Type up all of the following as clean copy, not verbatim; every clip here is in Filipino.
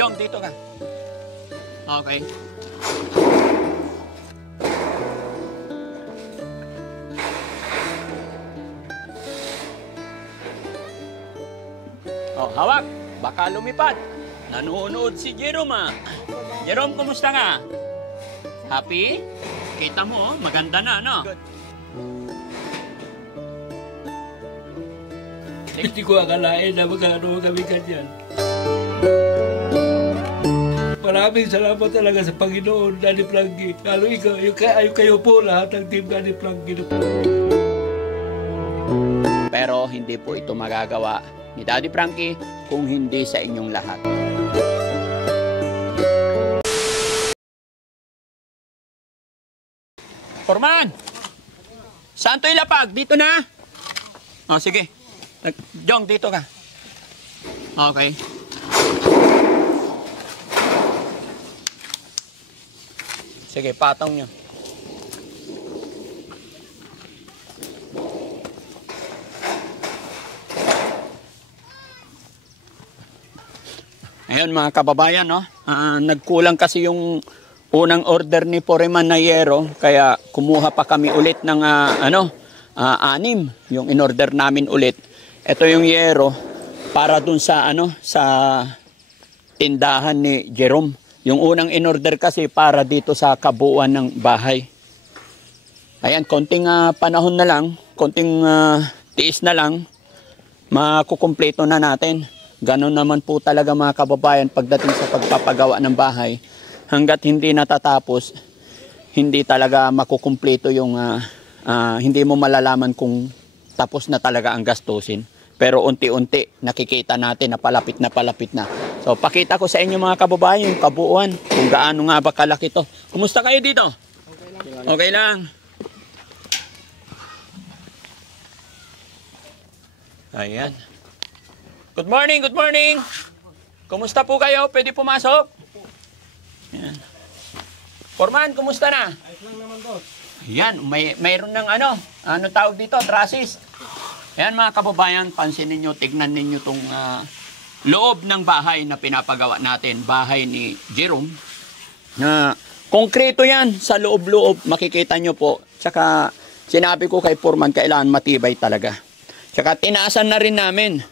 Jong, dito ka. Okay. Oh, hawak. Baka lumipad. Nanonood si Jerome, ah. Jerome, kumusta nga? Happy? Kita mo, maganda na, no? Good. Hindi ko akalain na magkano kami kanyan. Maraming salamat talaga sa Panginoon, Daddy Frankie. Lalo kayo po, lahat ng team Daddy Frankie. Pero hindi po ito magagawa ni Daddy Frankie kung hindi sa inyong lahat. Forman! Saan to ilapag? Dito na? O, sige. Jong, dito ka. Okay. Sige, patong nyo. Ayun mga kababayan, no? Nagkulang kasi yung unang order ni Foreman na yero, kaya kumuha pa kami ulit ng 6 yung in-order namin ulit. Ito yung yero para dun sa sa tindahan ni Jerome. Yung unang in-order kasi para dito sa kabuuan ng bahay. Ayan, konting panahon na lang, konting tiis na lang, makukumpleto na natin. Ganon naman po talaga mga kababayan pagdating sa pagpapagawa ng bahay. Hanggat hindi natatapos, hindi talaga makukumpleto yung hindi mo malalaman kung tapos na talaga ang gastusin. Pero unti-unti nakikita natin na palapit na. So pakita ko sa inyo mga kababayan yung kabuuan kung gaano nga ba kalaki to. Kumusta kayo dito? Okay lang. Ayan. Good morning, good morning. Kumusta po kayo? Pwede pumasok? Ayan. Foreman, kumusta na? Ayos lang naman, boss. Ayan, mayroon ng ano tawag dito, trusses. Ayan mga kababayan, pansinin nyo, tignan ninyo itong loob ng bahay na pinapagawa natin. Bahay ni Jerome. Konkreto yan sa loob-loob, makikita nyo po. Tsaka sinabi ko kay Foreman, kailangan matibay talaga. Tsaka tinaasan na rin namin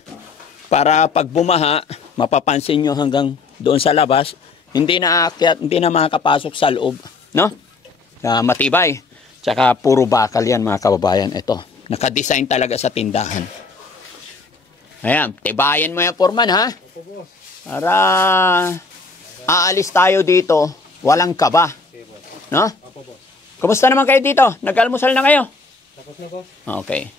para pag bumaha, mapapansin nyo hanggang doon sa labas, hindi na aakyat, hindi na makakapasok sa loob. No? Matibay. Tsaka puro bakal yan mga kababayan. Ito. Nakadesign talaga sa tindahan. Ayan, tibayan mo yan, Foreman, ha? Para aalis tayo dito, walang kaba. No? Kumusta naman kayo dito? Nag-almusal na kayo? Tapos na, boss. Okay.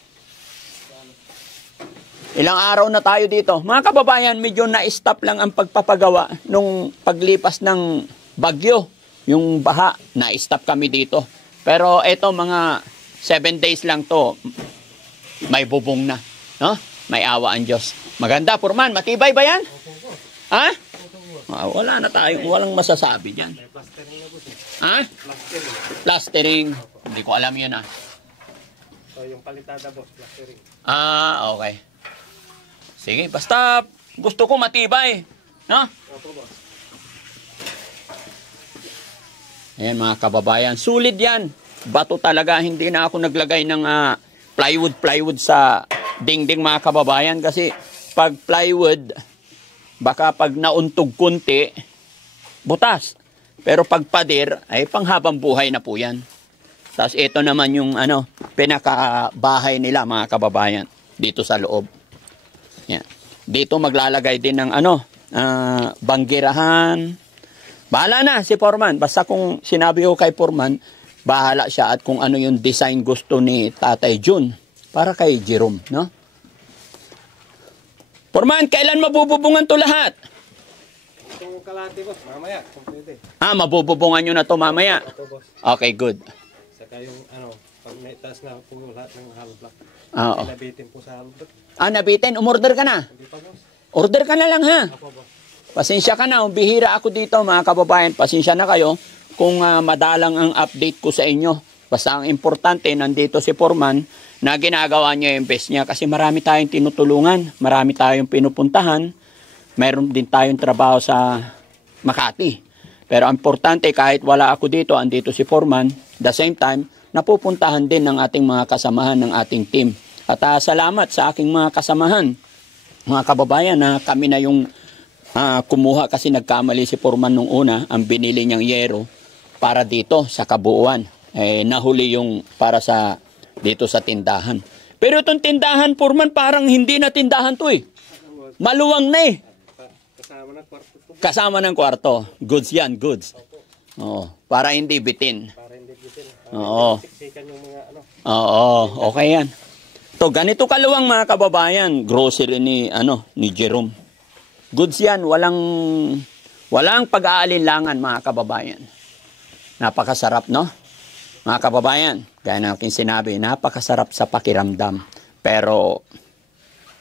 Ilang araw na tayo dito. Mga kababayan, medyo na-stop lang ang pagpapagawa nung paglipas ng bagyo. Yung baha, na-stop kami dito. Pero eto mga 7 days lang to, may bubong na. No? May awa ang Diyos. Maganda, Foreman. Matibay ba yan? Ha? Wala na tayo. Walang masasabi dyan. Ha? Plastering. Hindi ko alam yun, So, yung palitada, boss. Plastering. Okay. Sige, basta gusto ko matibay. No? Ayan mga kababayan. Sulit yan. Bato talaga. Hindi na ako naglagay ng plywood sa dingding mga kababayan. Kasi pag plywood, baka pag nauntog kunti, butas. Pero pag pader, ay panghabang buhay na po yan. Tapos ito naman yung pinakabahay nila mga kababayan. Dito sa loob. Yan. Dito maglalagay din ng banggirahan. Bahala na si Foreman. Basta kung sinabi ko kay Foreman, bahala siya at kung ano yung design gusto ni Tatay Jun para kay Jerome, no? Foreman, kailan mabububungan to lahat? Itong kalahati, boss. Mamaya, kung pwede. Mabububungan nyo na to mamaya? Ito, boss. Okay, good. Saka yung, pag may taas na po lahat ng hollow block. Oo. Nabitin po sa hollow block. Nabitin? Umorder ka na? Hindi pa, boss. Order ka na lang, ha? Apo, boss. Pasensya ka na, bihira ako dito mga kababayan. Pasensya na kayo kung madalang ang update ko sa inyo. Basta ang importante, nandito si Foreman na ginagawa niya yung best niya kasi marami tayong tinutulungan, marami tayong pinupuntahan. mayroon din tayong trabaho sa Makati. Pero ang importante, kahit wala ako dito, andito si Foreman, the same time, napupuntahan din ng ating mga kasamahan ng ating team. At salamat sa aking mga kasamahan, mga kababayan, na kami na yung kumuha kasi nagkamali si Foreman nung una, ang binili niyang yero para dito sa kabuuan. Nahuli yung para sa dito sa tindahan. Pero itong tindahan, Foreman, parang hindi na tindahan to eh. Maluwang na eh. Kasama ng kwarto. Goods yan, goods. Oo, para hindi bitin. Oo. Oo, okay yan. To ganito kaluwang mga kababayan, grocery ni Jerome. Goods yan, walang pag-aalinlangan mga kababayan. Napakasarap, no? Mga kababayan, gaya ng aking sinabi, napakasarap sa pakiramdam. Pero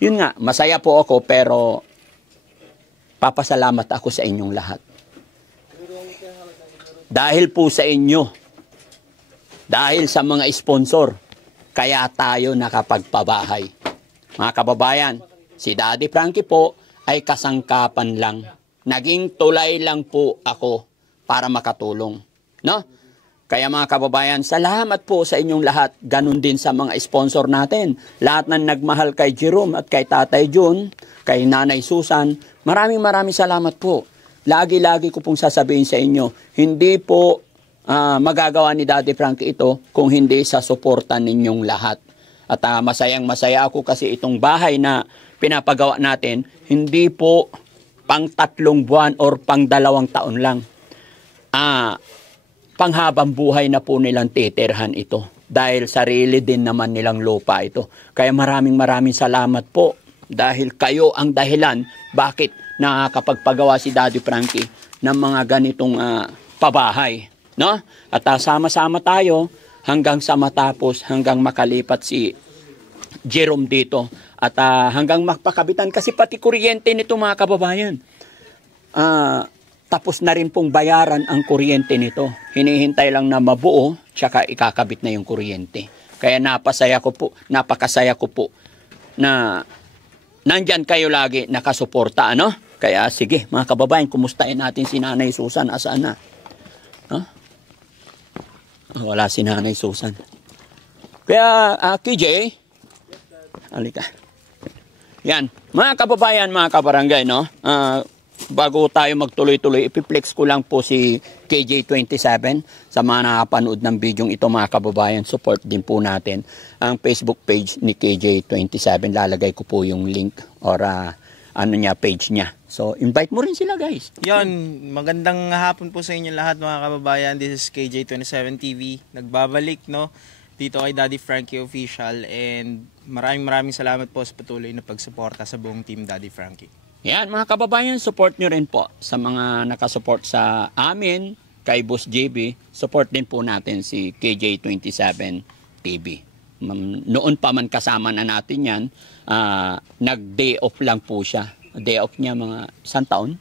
yun nga, masaya po ako, pero papasalamat ako sa inyong lahat. Dahil po sa inyo, dahil sa mga sponsor, kaya tayo nakapagpabahay. Mga kababayan, si Daddy Frankie po ay kasangkapan lang. Naging tulay lang po ako para makatulong. No? Kaya mga kababayan, salamat po sa inyong lahat. Ganun din sa mga sponsor natin. Lahat ng nagmahal kay Jerome at kay Tatay Jun, kay Nanay Susan, maraming salamat po. Lagi-lagi ko pong sasabihin sa inyo, hindi po magagawa ni Daddy Frankie ito kung hindi sa suporta ninyong lahat. At masayang-masaya ako kasi itong bahay na pinapagawa natin, hindi po pang 3 buwan or pang 2 taon lang. Panghabang buhay na po nilang titirhan ito. Dahil sarili din naman nilang lupa ito. Kaya maraming salamat po. Dahil kayo ang dahilan bakit nakakapagpagawa si Daddy Frankie ng mga ganitong pabahay. No? At sama-sama tayo hanggang sa matapos, hanggang makalipat si Jerome dito. At hanggang mapakabitan kasi pati kuryente nito mga kababayan. Tapos na rin pong bayaran ang kuryente nito. Hinihintay lang na mabuo, tsaka ikakabit na yung kuryente. Kaya napakasaya ko po na nandyan kayo lagi nakasuporta, ano? Kaya sige, mga kababayan, kumustahin natin si Nanay Susan. Asaan na? Huh? Wala si Nanay Susan. Kaya, KJ, halika. Yan, mga kababayan, mga kabarangay, no? Bago tayo magtuloy-tuloy, ipiplex ko lang po si KJ27 sa mga nakapanood ng video ito mga kababayan. Support din po natin ang Facebook page ni KJ27. Lalagay ko po yung link or page niya. So, invite mo rin sila guys. Yon, magandang hapon po sa inyo lahat mga kababayan. This is KJ27 TV. Nagbabalik dito kay Daddy Frankie Official, and maraming salamat po sa patuloy na pagsuporta sa buong team Daddy Frankie. Yan mga kababayan, support nyo rin po sa mga nakasupport sa amin, kay Boss JB. Support din po natin si KJ27 TV. Noon pa man kasama na natin yan, nag-day off lang po siya. Day off niya mga 1 taon.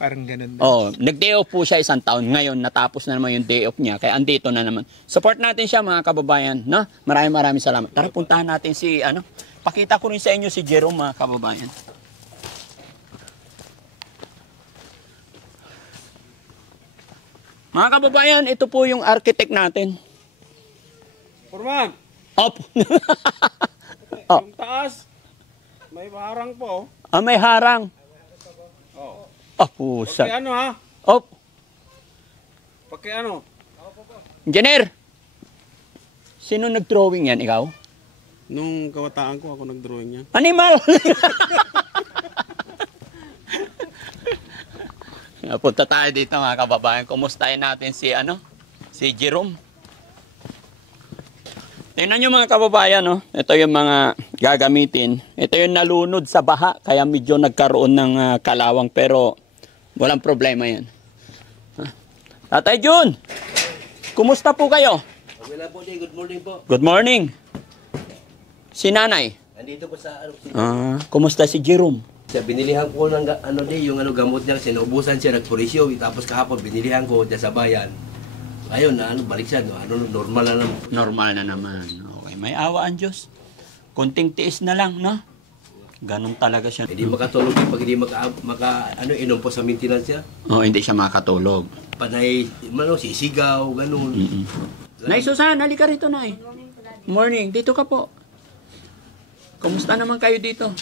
Parang ganun na. Oh, nag-day off po siya 1 taon. Ngayon, natapos na naman yung day off niya. Kaya andito na naman. Support natin siya mga kababayan. No? Maraming salamat. Tara, puntahan natin si pakita ko rin sa inyo si Jerome mga kababayan. Mga kababayan, ito po yung architect natin. Forman! Op! Yung taas, may harang po. May harang. Oh. Pusa. Paki ha? Op! Paki Engineer! Sino nag-drawing yan, ikaw? Nung kabataan ko, ako nag-drawing yan. Animal! Punta tayo dito mga kababayan. Kumustahin natin si Jerome. Tingnan nyo mga kababayan, no? Ito yung mga gagamitin. Ito yung nalunod sa baha, kaya medyo nagkaroon ng kalawang, pero walang problema yan. Tatay Jun, kumusta po kayo? Wala po, good morning po. Good morning. Si Nanay? Nandito po sa kumusta si Jerome? Binilihan ko ng yung gamot niya, sinubusan siya, nagpurisyo, tapos kahapon binilihan ko dyan sa bayan. Ngayon balik siya, normal na naman. Normal na naman. Okay, may awa ang Diyos. Konting tiis na lang, no? Ganun talaga siya. Hindi makatulog pag hindi inom po sa maintenance siya. Oh, hindi siya makatulog. Panay, sisigaw, ganun. Nay Susan, halika rito, Nay. Morning, dito ka po. Kumusta naman kayo dito?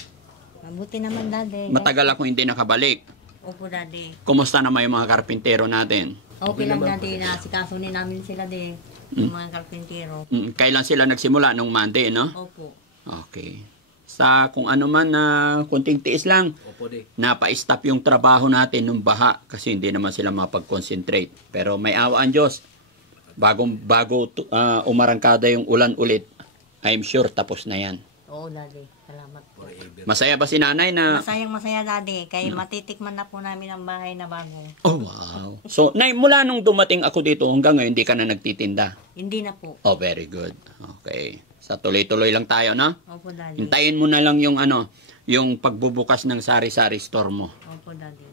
Mabuti naman, Daddy. Matagal ako hindi nakabalik. Opo, Daddy. Kumusta naman yung mga karpintero natin? Okay lang, Daddy. Nasikasunin namin sila, yung mga karpintero. Kailan sila nagsimula? Nung Monday, no? Opo. Okay. Sa kung ano man na kunting tiis lang, Opo, di. napa-stop yung trabaho natin nung baha kasi hindi naman sila mapag-concentrate. Pero may awa ang Diyos. Bago umarangkada yung ulan ulit, I'm sure tapos na yan. Oo, Daddy. Salamat po. Masaya ba si nanay na... Masayang masaya, Daddy. Kaya matitikman na po namin ang bahay na bago. Oh, wow. So, nay, mula nung dumating ako dito hanggang ngayon, hindi ka na nagtitinda? Hindi na po. Oh, very good. Okay. Sa tuloy-tuloy lang tayo, no? Opo, Daddy. Hintayin mo na lang yung yung pagbubukas ng sari-sari store mo. Opo, Daddy.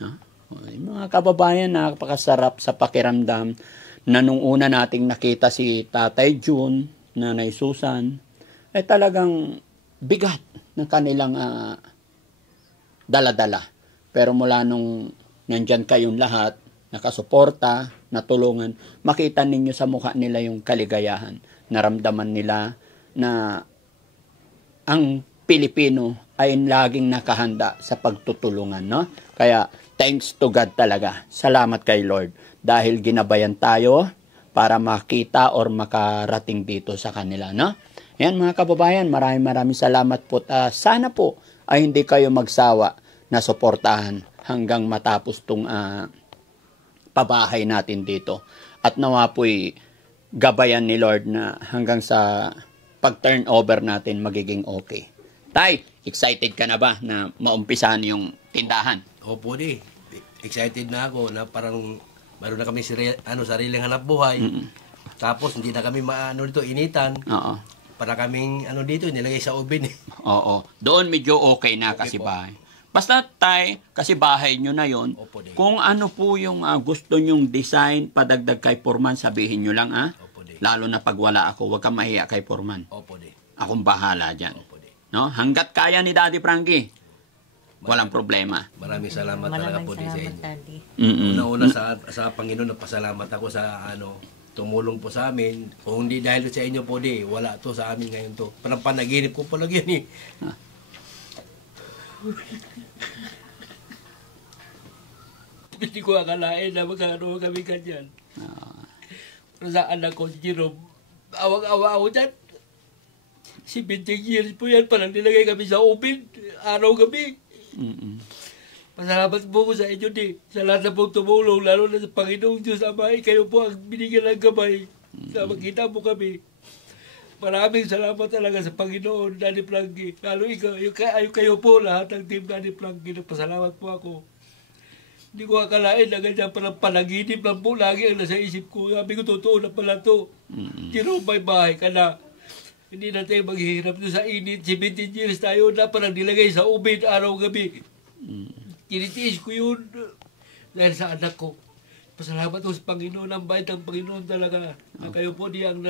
No? Okay, mga kababayan, napakasarap sa pakiramdam na nung una nating nakita si Tatay June, Nanay Susan, ay talagang bigat ng kanilang dala-dala. Pero mula nung nandyan kayong lahat, nakasuporta, natulungan, makita ninyo sa mukha nila yung kaligayahan. Naramdaman nila na ang Pilipino ay laging nakahanda sa pagtutulungan, no? Kaya thanks to God talaga. Salamat kay Lord dahil ginabayan tayo para makita or makarating dito sa kanila, no? Yan mga kababayan, maraming salamat po. Sana po ay hindi kayo magsawa na suportahan hanggang matapos tong pabahay natin dito. At nawa po'y gabayan ni Lord na hanggang sa pag-turnover natin magiging okay. Tay, excited ka na ba na maumpisahan yung tindahan? Opo, di. Excited na ako na parang meron na kami sariling hanap buhay. Tapos hindi na kami dito initan. Oo. Para kaming dito nilagay sa oven. Oo. Doon medyo okay na Okay kasi po. bahay. Basta tay, kasi bahay nyo na yon. Opo, di. Kung ano po yung gusto nyong design, padagdag kay Foreman, sabihin nyo lang Opo, di. Lalo na pag wala ako, huwag kang mahiya kay Foreman. Opo, di. Akong bahala dyan. Opo, di. No? Hanggat kaya ni Daddy Frankie, walang problema. Maraming salamat talaga Maraming po din sa salamat, inyo. Daddy. Una-una sa Panginoon, nagpasalamat ako sa tumulong po sa amin. Kung hindi dahil sa inyo po, di, wala to sa amin ngayon to. Parang panaginip ko pa lang yan eh. Hindi ko akalain na magkano kami ganyan. Pero sa anak ko, Jerome, awang-awa ako dyan. 17 years po yan, parang nilagay kami sa oven, araw-gabi. Pasalamat po ko sa inyo di. Sa lahat na pong tumulong, lalo na sa Panginoong Diyos Ama, kayo po ang binigyan ng gabay na makita mo kami. Maraming salamat talaga sa Panginoon, Daddy Frankie. Lalo kayo po, lahat ng team Daddy Frankie, nagpasalamat po ako. Hindi ko akalain na ganyan parang panaginip lang po lagi ang nasa isip ko. Sabi ko, totoo na pala to. Jerome, may bahay ka na. Hindi na tayo maghihirap doon sa init. 17 years tayo na parang nilagay sa oven araw-gabi. Tinitiis ko yun dahil sa anak ko. Pasalamat ko sa Panginoon, ang bait ng Panginoon talaga. Na kayo po di ang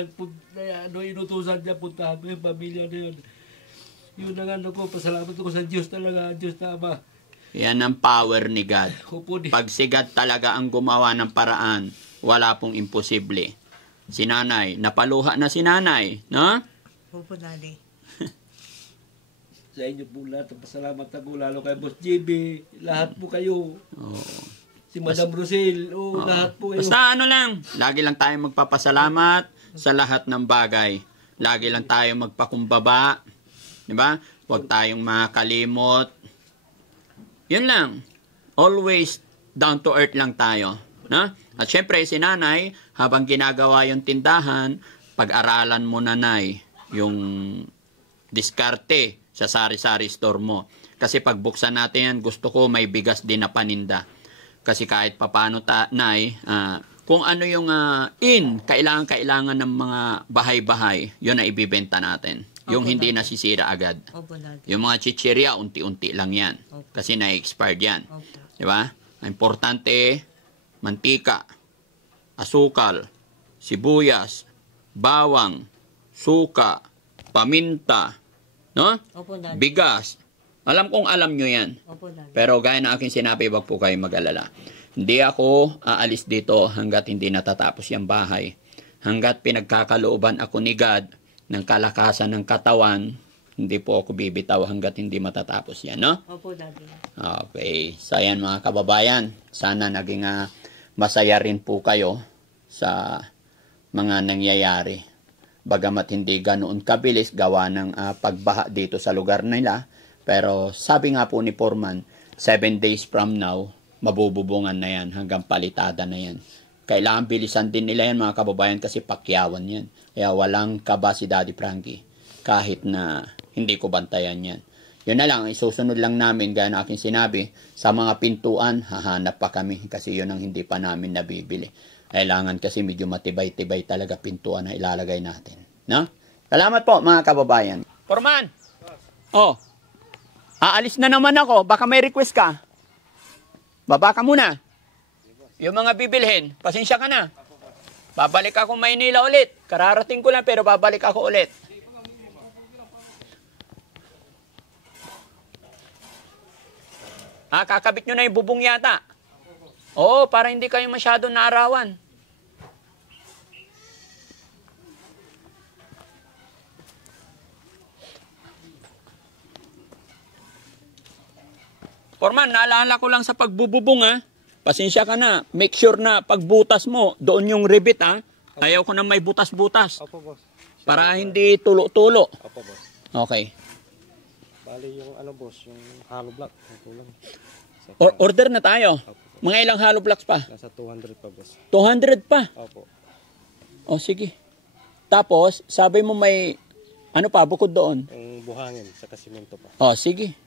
inutusan niya, puntahan mo yung pamilya na yun. Yun ang ko, pasalamat ko sa Diyos talaga, Diyos na Ama. Yan ang power ni God. Opo, di. Pag si God talaga ang gumawa ng paraan, wala pong imposible. Si nanay, napaluha na si nanay, no? Opo, Daddy. Sa inyo po lahat, pasalamat ako, lalo kay Boss JB, lahat po kayo. Oo. Si Madam Rosel, lahat po kayo. Basta lang, lagi lang tayo magpapasalamat sa lahat ng bagay. Lagi lang tayo magpakumbaba. Diba? Huwag tayong makalimot. Yun lang. Always down to earth lang tayo. No? At syempre, si nanay, habang ginagawa yung tindahan, pag-aralan mo nanay yung diskarte sa sari-sari store mo. Kasi pagbuksan natin yan, gusto ko may bigas din na paninda. Kasi kahit papano nay, kung ano yung kailangan ng mga bahay-bahay, yun na ibibenta natin. Yung Opo, hindi Daddy. nasisira agad. Opo, Daddy. Yung mga chichirya, unti-unti lang yan. Opo. Kasi na-expired yan. Opo. Diba? Ang importante, mantika, asukal, sibuyas, bawang, suka, paminta, no? Opo, Daddy. Bigas, Alam kong alam nyo yan. Opo, Daddy. Pero gaya na aking sinabi, wag po kayo mag-alala. Hindi ako aalis dito hanggat hindi natatapos yung bahay. Hanggat pinagkakalooban ako ni God ng kalakasan ng katawan, hindi po ako bibitaw hanggat hindi matatapos yan, no? Opo, Daddy. Okay. So, ayan mga kababayan. Sana naging masaya rin po kayo sa mga nangyayari. Bagamat hindi ganoon kabilis gawa ng pagbaha dito sa lugar nila. Pero sabi nga po ni Foreman, 7 days from now, mabububungan na yan hanggang palitada na yan. Kailangan bilisan din nila yan mga kababayan kasi pakyawan yan. Kaya walang kaba si Daddy Frankie kahit na hindi ko bantayan yan. Yun na lang, isusunod lang namin gaya na aking sinabi, sa mga pintuan, hahanap pa kami kasi yun ang hindi pa namin nabibili. Kailangan kasi medyo matibay-tibay talaga pintuan na ilalagay natin. No? Salamat po mga kababayan. Foreman! Oh, aalis na naman ako. Baka may request ka. Baba ka muna. Yung mga bibilhin, pasensya ka na. Babalik ako Maynila ulit. Kararating ko lang pero babalik ako ulit. Kakabit nyo na yung bubong yata. Oo, para hindi kayo masyado naarawan. Foreman, naalala ko lang sa pagbububong Pasensya ka na. Make sure na pagbutas mo, doon yung rivet Ayaw ko na may butas-butas. Opo, boss. Para hindi tulo-tulo. Opo, boss. Okay. Bali yung boss, yung hollow block. Kulang. Order na tayo. Opo. Mga ilang hollow blocks pa? Nasa 200 pa, boss. 200 pa? Opo. O sige. Tapos, sabi mo may, ano pa, bukod doon? Yung buhangin, sa kasimento pa. O sige.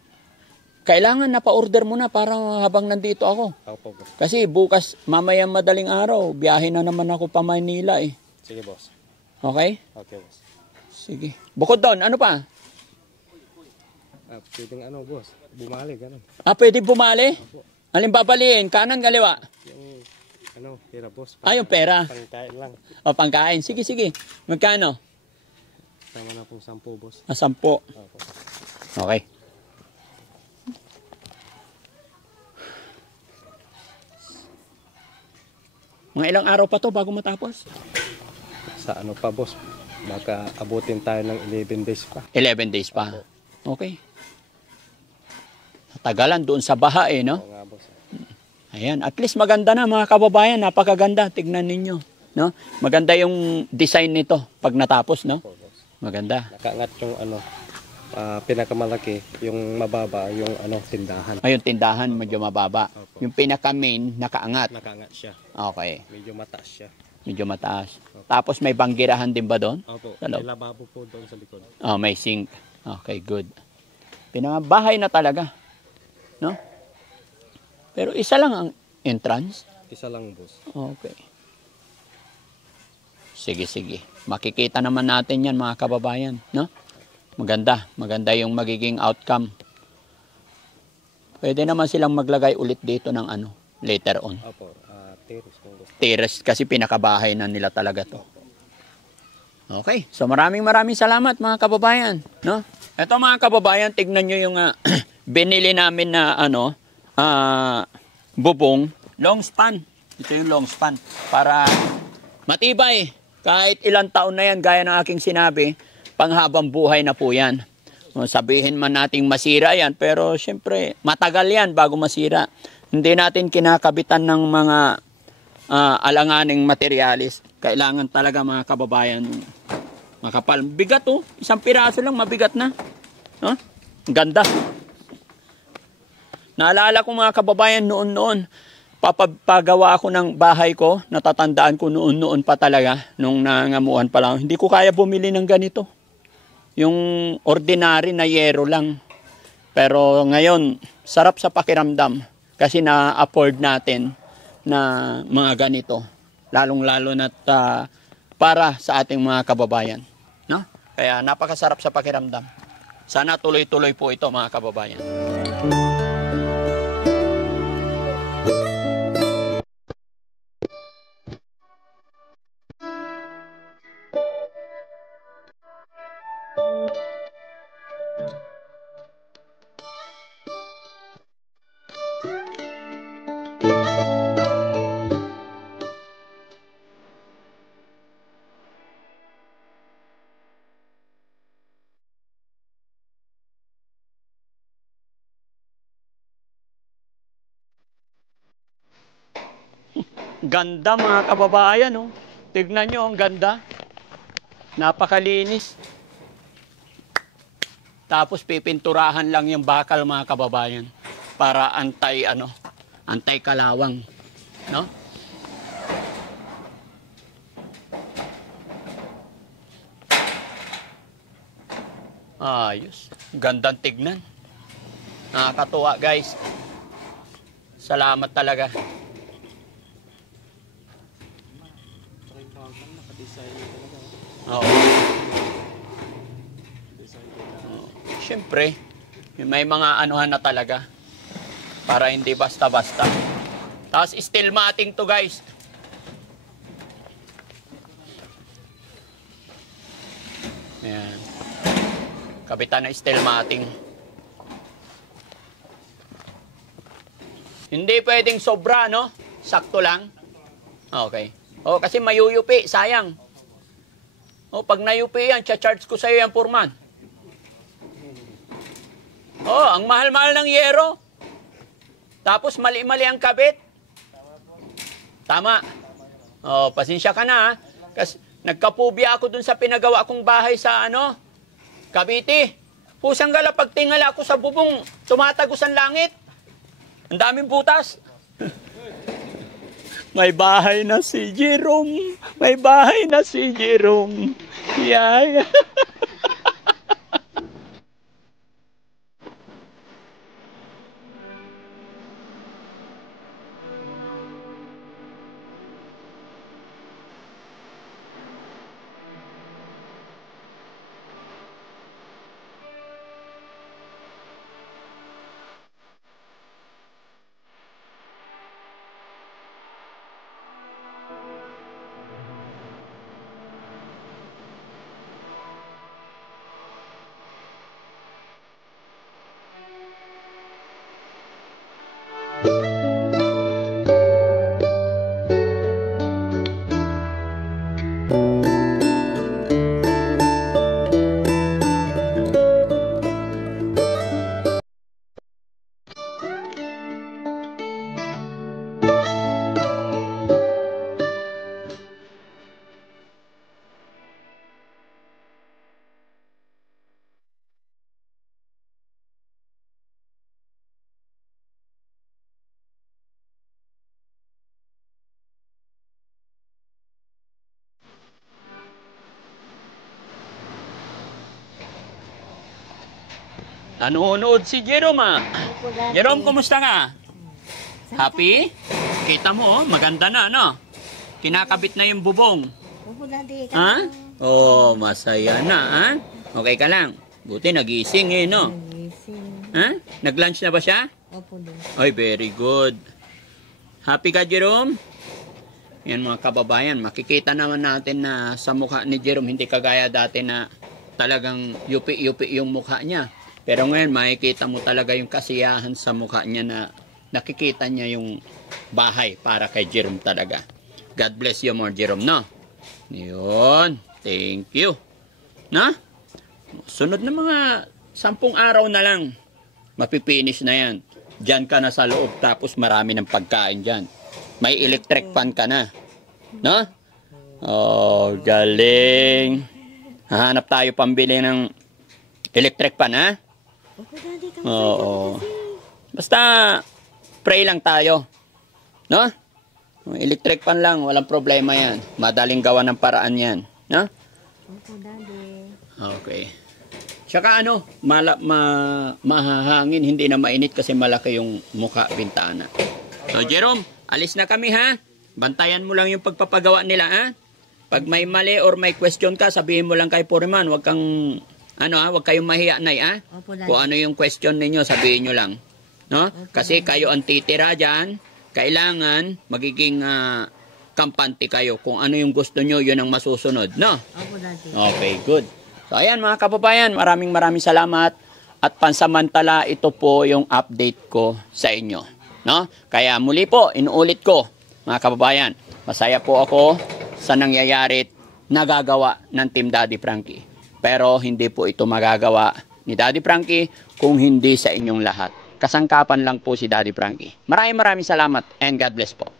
Kailangan na pa-order mo na para habang nandito ako. Opo, boss. Kasi bukas, mamaya madaling araw, biyahe na naman ako pa Manila Sige, boss. Okay? Okay, boss. Sige. Bukod doon, ano pa? Pwedeng boss, bumali, ganun. Pwede bumali? Opo. Alin babaliin? Kanan, kaliwa? Yung, pera, boss. Yung pera. Pangkain lang. O, pangkain. Sige, sige. Magkano? Tama na pong 10, boss. 10. Opo. Okay. Mga ilang araw pa to bago matapos? Sa pa, boss? Baka abutin tayo ng 11 days pa. 11 days pa. Okay. Tagalan doon sa baha no? Oo nga, boss. Ayan, at least maganda na mga kababayan, napakaganda. Tignan ninyo, no? Maganda yung design nito pag natapos, no? Opo, boss. Maganda. Nakaangat yung pinakamalaki, yung mababa, yung tindahan. Ayun, tindahan medyo mababa. Opo. Yung pinaka-main, nakaangat. Nakaangat siya. Okay, Medyo mataas siya. medyo mataas. Tapos may banggirahan din ba doon? Opo. Sa loob. May lababo po doon sa likod. Oh, may sink. Okay, good. Pinangabahay na talaga, no? Pero isa lang ang entrance. Isa lang, boss. Okay. Sige, sige. Makikita naman natin yan mga kababayan, no? Maganda. Maganda yung magiging outcome. Pwede naman silang maglagay ulit dito ng later on. Opo. Terrace kung gusto. Terrace kasi pinakabahay na nila talaga to. Okay. So maraming salamat mga kababayan, no? Ito mga kababayan, tignan nyo yung binili namin na bubong. Long span. Ito yung long span. Para matibay. Kahit ilang taon na yan, gaya ng aking sinabi, panghabang buhay na po yan. Sabihin man nating masira yan, pero syempre matagal yan bago masira. Hindi natin kinakabitan ng mga alanganing materialis. Kailangan talaga mga kababayan makapal. Bigat isang piraso lang mabigat na. Ganda. Naalala ko mga kababayan noon, papagawa ako ng bahay ko, natatandaan ko noon pa talaga, nung nangamuhan pa lang. Hindi ko kaya bumili ng ganito. Yung ordinary na yero lang. Pero ngayon, sarap sa pakiramdam kasi na-afford natin na mga ganito. Lalong-lalo na para sa ating mga kababayan. No? Kaya napakasarap sa pakiramdam. Sana tuloy-tuloy po ito mga kababayan. Ganda mga kababayan, oh. Tignan nyo, ang ganda. Napakalinis. Tapos pipinturahan lang yung bakal mga kababayan para antay kalawang, no? Ayos. Gandang tignan. Nakakatuwa, guys. Salamat talaga. Oo. Siyempre, may mga anuhan na talaga para hindi basta-basta. Tapos steel matting to, guys. Ayan. Kabitan na steel matting. Hindi pwedeng sobra, no? Sakto lang. Okay. Oh, kasi mayuyupi, sayang. Oh, pag nayupi yan, cha-charge ko sa'yo yan, Purman. Oh, ang mahal-mahal ng yero. Tapos mali-mali ang kabit. Tama. Oh, pasensya ka na, ha? Kasi nagkapubya ako dun sa pinagawa kong bahay sa Cavite. Pusang gala, pag tingala ako sa bubong, tumatagos ang langit. Ang daming butas. May bahay na si Jerome. May bahay na si Jerome. Yay. Nanonood si Jerome, ah. Jerome, kumusta nga? Happy? Kita mo, maganda na, no? Kinakabit na yung bubong. Opo, Daddy. Ha? Oh, masaya na, ha? Okay ka lang. Buti nagising, no? Nagising. Ha? Nag-lunch na ba siya? Opo, din. Ay, very good. Happy ka, Jerome? Yan mga kababayan, makikita naman natin na sa mukha ni Jerome, hindi kagaya dati na talagang yupi-yupi yung mukha niya. Pero ngayon, makikita mo talaga yung kasiyahan sa mukha niya na nakikita niya yung bahay para kay Jerome talaga. God bless you more, Jerome, no? Yun. Thank you. Na? Sunod na mga 10 araw na lang, mapipinish na yan. Diyan ka na sa loob, tapos marami ng pagkain dyan. May electric fan ka na. No? Oh, galing. Hahanap tayo pambili ng electric fan, ha? Opo, Daddy. Oo. Basta, pray lang tayo. No? Electric fan lang, walang problema yan. Madaling gawa ng paraan yan. No? Opo, Daddy. Okay. Tsaka mahahangin, hindi na mainit kasi malaki yung muka, bintana. So, Jerome, alis na kami, ha? Bantayan mo lang yung pagpapagawa nila, ha? Pag may mali or may question ka, sabihin mo lang kay Foreman. Huwag kang, huwag kayong mahiya, Nay, ha? Opo, Daddy. Kung ano yung question ninyo, sabihin nyo lang. No? Kasi kayo ang titira dyan, kailangan magiging kampante kayo. Kung ano yung gusto nyo, yun ang masusunod, no? Opo, Daddy. Okay, good. So, ayan mga kababayan, maraming salamat. At pansamantala, ito po yung update ko sa inyo. No? Kaya muli po, inuulit ko, mga kababayan, masaya po ako sa nangyayari nagagawa ng Team Daddy Frankie. Pero hindi po ito magagawa ni Daddy Frankie kung hindi sa inyong lahat. Kasangkapan lang po si Daddy Frankie. Maraming salamat and God bless po.